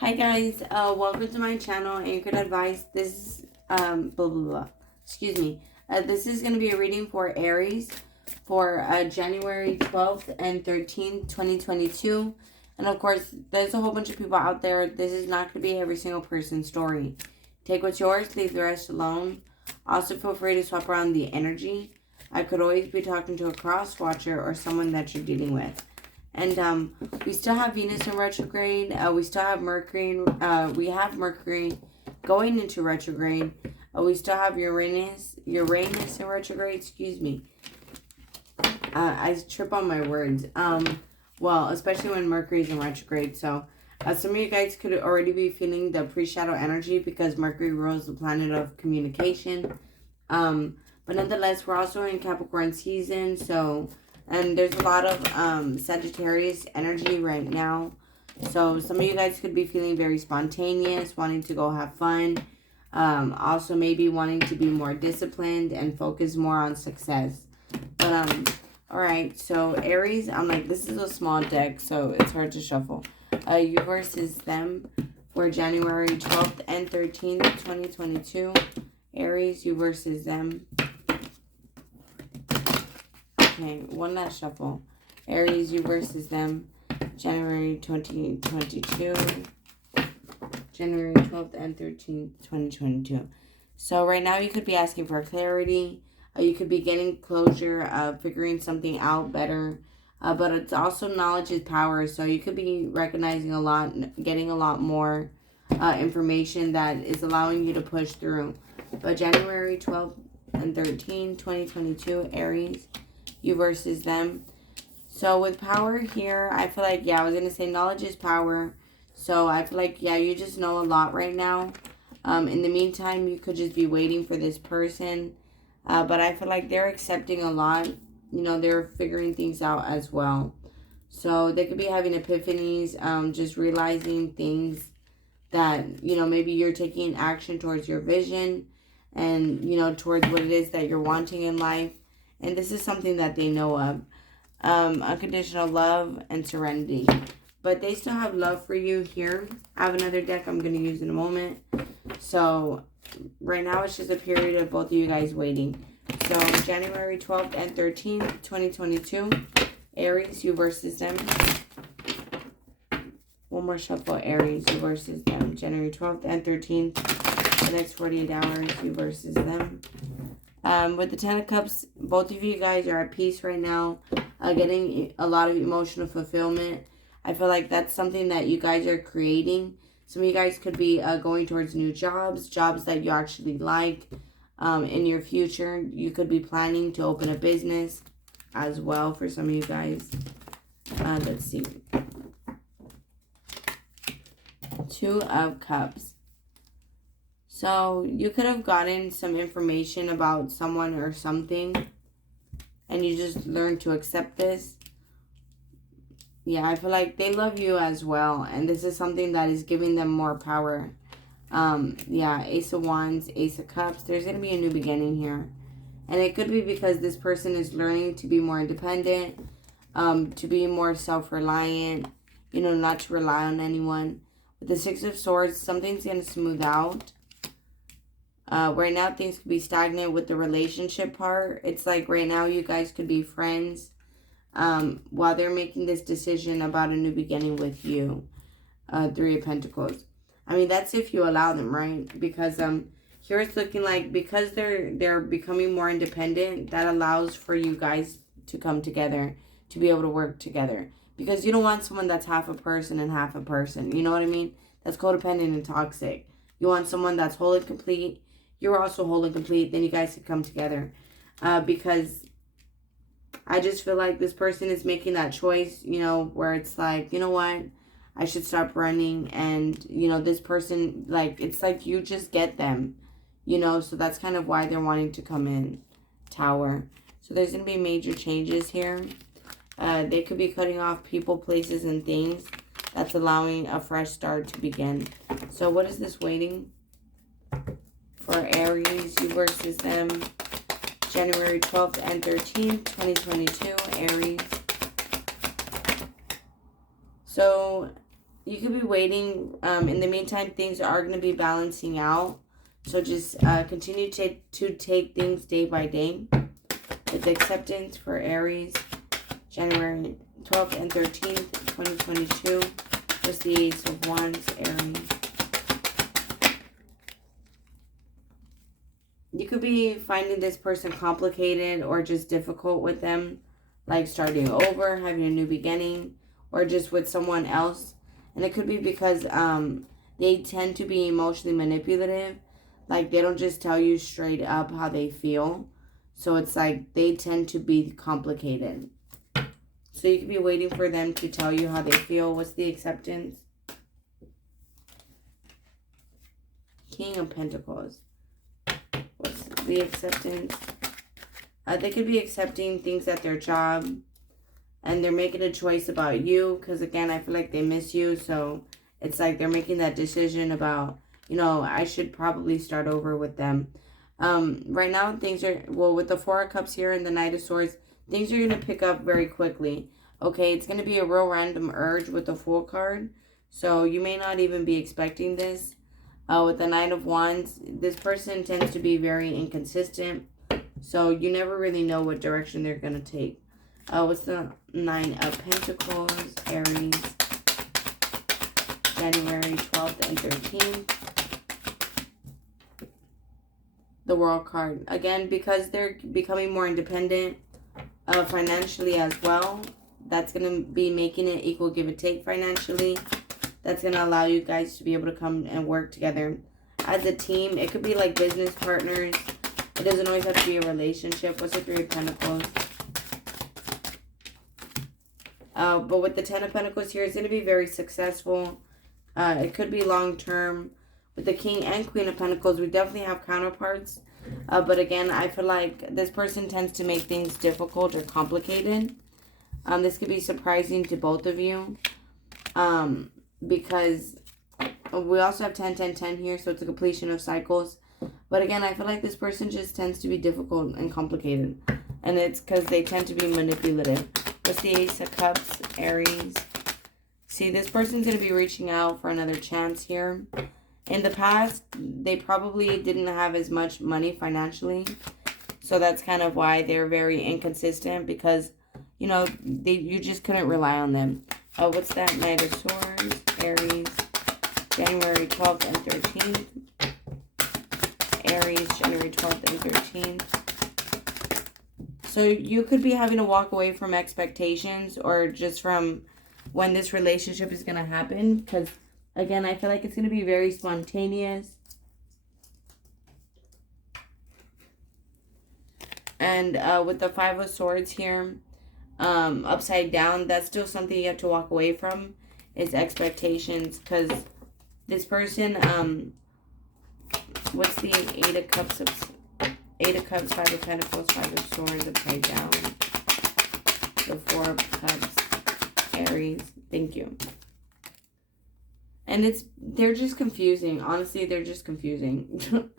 Hi guys, welcome to my channel, Anchored Advice. This is blah blah blah. Excuse me. This is gonna be a reading for Aries for January 12th and 13th, 2022. And of course, there's a whole bunch of people out there. This is not gonna be every single person's story. Take what's yours, leave the rest alone. Also, feel free to swap around the energy. I could always be talking to a cross watcher or someone that you're dealing with. And we still have Venus in retrograde. We still have Mercury. We have Mercury going into retrograde. We still have Uranus in retrograde. Excuse me. I trip on my words. Well, especially when Mercury's in retrograde. So, some of you guys could already be feeling the pre-shadow energy because Mercury rules the planet of communication. But nonetheless, we're also in Capricorn season. So. And there's a lot of Sagittarius energy right now. So some of you guys could be feeling very spontaneous, wanting to go have fun. Also maybe wanting to be more disciplined and focus more on success. But, alright. So Aries, I'm like, this is a small deck, so it's hard to shuffle. You versus them for January 12th and 13th, 2022. Aries, you versus them. Okay, one last shuffle. Aries, you versus them. January 2022. January 12th and 13th, 2022. So right now you could be asking for clarity. You could be getting closure, figuring something out better. But it's also knowledge is power. So you could be recognizing a lot, getting a lot more information that is allowing you to push through. But January 12th and 13th, 2022, Aries, you versus them. So with power here, I feel like, I was going to say knowledge is power. So I feel like, you just know a lot right now. In the meantime, you could just be waiting for this person. But I feel like they're accepting a lot. They're figuring things out as well. So they could be having epiphanies, just realizing things that, maybe you're taking action towards your vision and, towards what it is that you're wanting in life. And this is something that they know of. Unconditional love and serenity. But they still have love for you here. I have another deck I'm going to use in a moment. So, right now it's just a period of both of you guys waiting. So, January 12th and 13th, 2022. Aries, you versus them. One more shuffle. Aries, you versus them. January 12th and 13th. The next 48 hours, you versus them. With the Ten of Cups, both of you guys are at peace right now, getting a lot of emotional fulfillment. I feel like that's something that you guys are creating. Some of you guys could be going towards new jobs that you actually like. In your future, you could be planning to open a business as well for some of you guys. Let's see. Two of Cups. So, you could have gotten some information about someone or something, and you just learned to accept this. I feel like they love you as well, and this is something that is giving them more power. Ace of Wands, Ace of Cups. There's going to be a new beginning here. And it could be because this person is learning to be more independent, to be more self-reliant, not to rely on anyone. With the Six of Swords, something's going to smooth out. Right now, things could be stagnant with the relationship part. It's like right now you guys could be friends while they're making this decision about a new beginning with you. Three of Pentacles. I mean, that's if you allow them, right? Because here it's looking like because they're becoming more independent, that allows for you guys to come together, to be able to work together. Because you don't want someone that's half a person and half a person. You know what I mean? That's codependent and toxic. You want someone that's whole and complete. You're also whole and complete. Then you guys can come together. Because I just feel like this person is making that choice, where it's like, you know what? I should stop running. And, this person, like, it's like you just get them, So that's kind of why they're wanting to come in. Tower. So there's going to be major changes here. They could be cutting off people, places, and things. That's allowing a fresh start to begin. So what is this waiting? For Aries, you versus them. January 12th and 13th, 2022, Aries. So you could be waiting. In the meantime, things are going to be balancing out. So just continue to take things day by day. With acceptance for Aries, January 12th and 13th, 2022. What's the Ace of Wands, Aries? You could be finding this person complicated or just difficult with them. Like starting over, having a new beginning, or just with someone else. And it could be because they tend to be emotionally manipulative. Like they don't just tell you straight up how they feel. So it's like they tend to be complicated. So you could be waiting for them to tell you how they feel. What's the acceptance? King of Pentacles. What's the acceptance? They could be accepting things at their job. And they're making a choice about you. Because again, I feel like they miss you. So it's like they're making that decision about, you know, I should probably start over with them. Right now, things are, well, with the Four of Cups here and the Knight of Swords, things are going to pick up very quickly. Okay, it's going to be a real random urge with the Fool card. So you may not even be expecting this. With the Knight of Wands, this person tends to be very inconsistent. So you never really know what direction they're going to take. What's the Nine of Pentacles, Aries, January 12th and 13th. The World card. Again, because they're becoming more independent financially as well. That's going to be making it equal give and take financially. That's going to allow you guys to be able to come and work together as a team. It could be like business partners. It doesn't always have to be a relationship. What's the Three of Pentacles? But with the Ten of Pentacles here, it's going to be very successful. It could be long-term. With the King and Queen of Pentacles, we definitely have counterparts. But again, I feel like this person tends to make things difficult or complicated. This could be surprising to both of you. Because we also have 10, 10, 10 here, so it's a completion of cycles. But again, I feel like this person just tends to be difficult and complicated. And it's because they tend to be manipulative. What's the Ace of Cups, Aries? See, this person's going to be reaching out for another chance here. In the past, they probably didn't have as much money financially. So that's kind of why they're very inconsistent. Because, you know, you just couldn't rely on them. What's that? Knight of Swords, Aries, January 12th and 13th. Aries, January 12th and 13th. So you could be having to walk away from expectations or just from when this relationship is going to happen. Because, again, I feel like it's going to be very spontaneous. And with the Five of Swords here, upside down, that's still something you have to walk away from, is expectations. Because this person, what's the Eight of Cups, Five of Pentacles, Five of Swords, upside down. The Four of Cups, Aries. Thank you. And they're just confusing. Honestly, they're just confusing.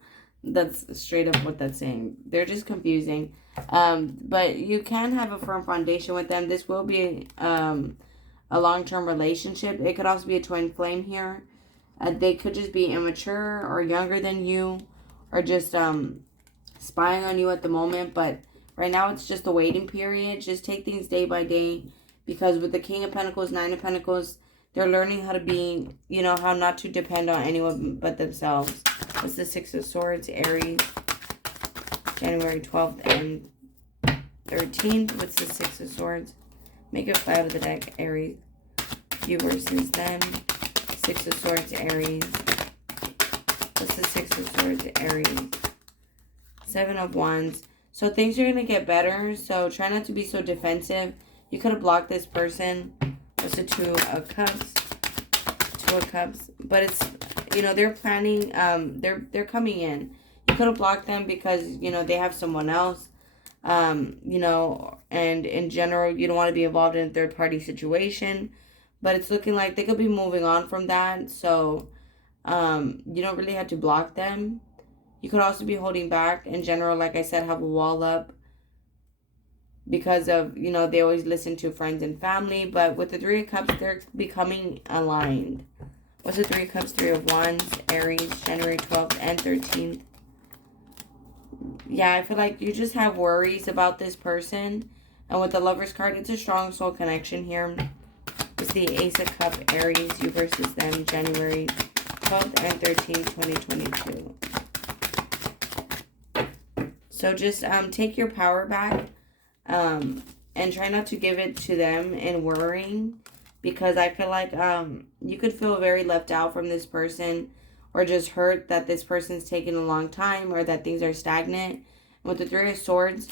That's straight up what that's saying. They're just confusing. But you can have a firm foundation with them. This will be a long-term relationship. It could also be a twin flame here. They could just be immature or younger than you, or just spying on you at the moment. But right now it's just a waiting period. Just take things day by day, because with the King of Pentacles, Nine of Pentacles, they're learning how to be, you know, how not to depend on anyone but themselves. What's the Six of Swords, Aries, January 12th and 13th. What's the Six of Swords? Make it fly out of the deck, Aries. You versus them. Six of Swords, Aries. What's the Six of Swords, Aries? Seven of Wands. So things are going to get better. So try not to be so defensive. You could have blocked this person. What's the Two of Cups? Two of Cups. But it's, you know, they're planning, they're coming in. You could have blocked them because, you know, they have someone else. You know, and in general, you don't want to be involved in a third-party situation. But it's looking like they could be moving on from that. So, you don't really have to block them. You could also be holding back. In general, like I said, have a wall up. because of, you know, they always listen to friends and family. But with the Three of Cups, they're becoming aligned. What's the Three of Cups? Three of Wands, Aries, January 12th and 13th. Yeah, I feel like you just have worries about this person. And with the Lover's card, it's a strong soul connection here. It's the Ace of Cups, Aries, you versus them, January 12th and 13th, 2022. So just take your power back and try not to give it to them in worrying, because I feel like you could feel very left out from this person, or just hurt that this person's taking a long time, or that things are stagnant. And with the Three of Swords,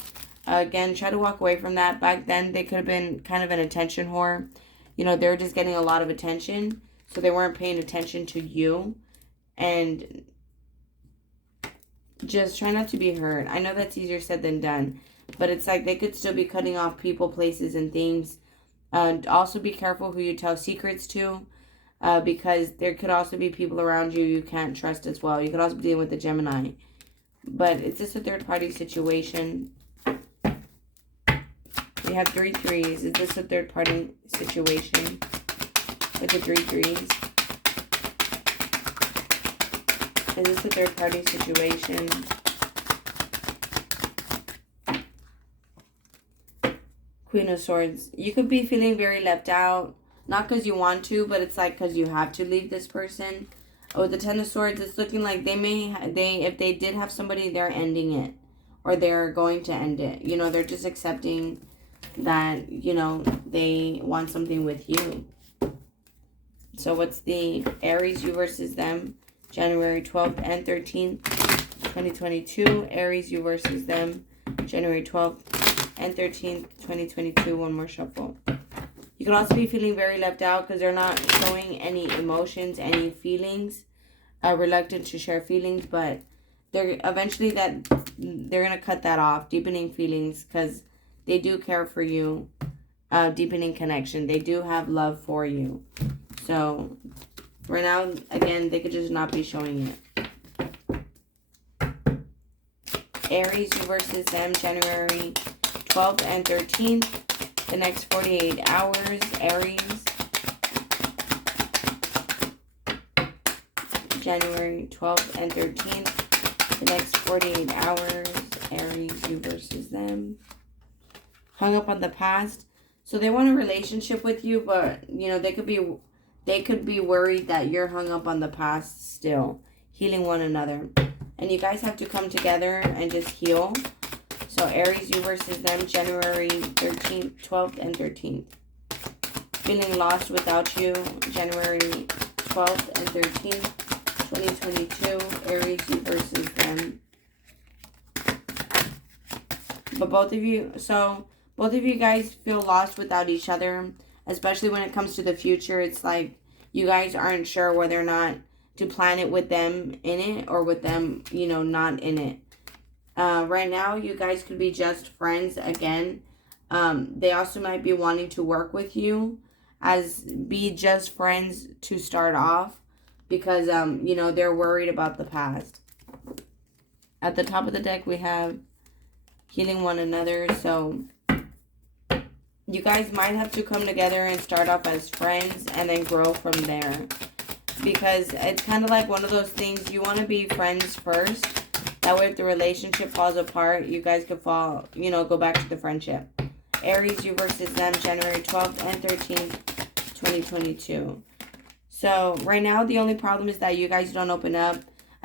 again, try to walk away from that. Back then, they could have been kind of an attention whore. You know, they were just getting a lot of attention, so they weren't paying attention to you. And just try not to be hurt. I know that's easier said than done, but it's like they could still be cutting off people, places, and things. Also be careful who you tell secrets to, because there could also be people around you can't trust as well. You could also be dealing with the Gemini. But it's just a third-party situation. We have 3 threes. Is this a third-party situation with the 3 threes? Is this a third-party situation? Queen of Swords. You could be feeling very left out. Not because you want to, but it's like because you have to leave this person. With the Ten of Swords, it's looking like if they did have somebody, they're ending it. Or they're going to end it. You know, they're just accepting that, you know, they want something with you. So what's the Aries, you versus them, January 12th and 13th, 2022. Aries, you versus them, January 12th and 13th, 2022. One more shuffle. You could also be feeling very left out because they're not showing any emotions, any feelings, reluctant to share feelings, but they're eventually they're going to cut that off, deepening feelings, because they do care for you, deepening connection. They do have love for you. So right now, again, they could just not be showing it. Aries, you versus them, January 12th and 13th. The next 48 hours, Aries. January 12th and 13th. The next 48 hours, Aries, you versus them. Hung up on the past. So they want a relationship with you, but, you know, they could be worried that you're hung up on the past still. Healing one another. And you guys have to come together and just heal. So Aries, you versus them, January 13th, 12th, and 13th. Feeling lost without you, January 12th and 13th, 2022. Aries, you versus them. But both of you guys feel lost without each other, especially when it comes to the future. It's like you guys aren't sure whether or not to plan it with them in it or with them, you know, not in it. Right now, you guys could be just friends again. They also might be wanting to work with you be just friends to start off because, you know, they're worried about the past. At the top of the deck, we have healing one another. So you guys might have to come together and start off as friends and then grow from there. Because it's kind of like one of those things, you want to be friends first. That way if the relationship falls apart, you guys could go back to the friendship. Aries, you versus them, January 12th and 13th, 2022. So right now, the only problem is that you guys don't open up.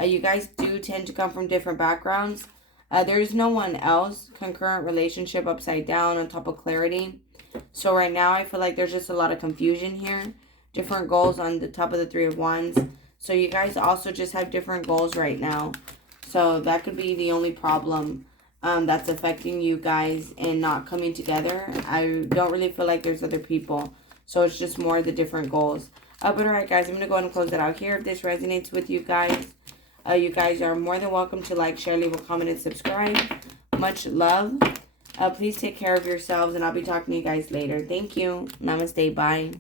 You guys do tend to come from different backgrounds. There's no one else. Concurrent relationship upside down on top of clarity. So right now, I feel like there's just a lot of confusion here. Different goals on the top of the Three of Wands. So you guys also just have different goals right now. So that could be the only problem that's affecting you guys and not coming together. I don't really feel like there's other people. So it's just more the different goals. But alright guys, I'm going to go ahead and close it out here. If this resonates with you guys are more than welcome to like, share, leave a comment, and subscribe. Much love. Please take care of yourselves and I'll be talking to you guys later. Thank you. Namaste. Bye.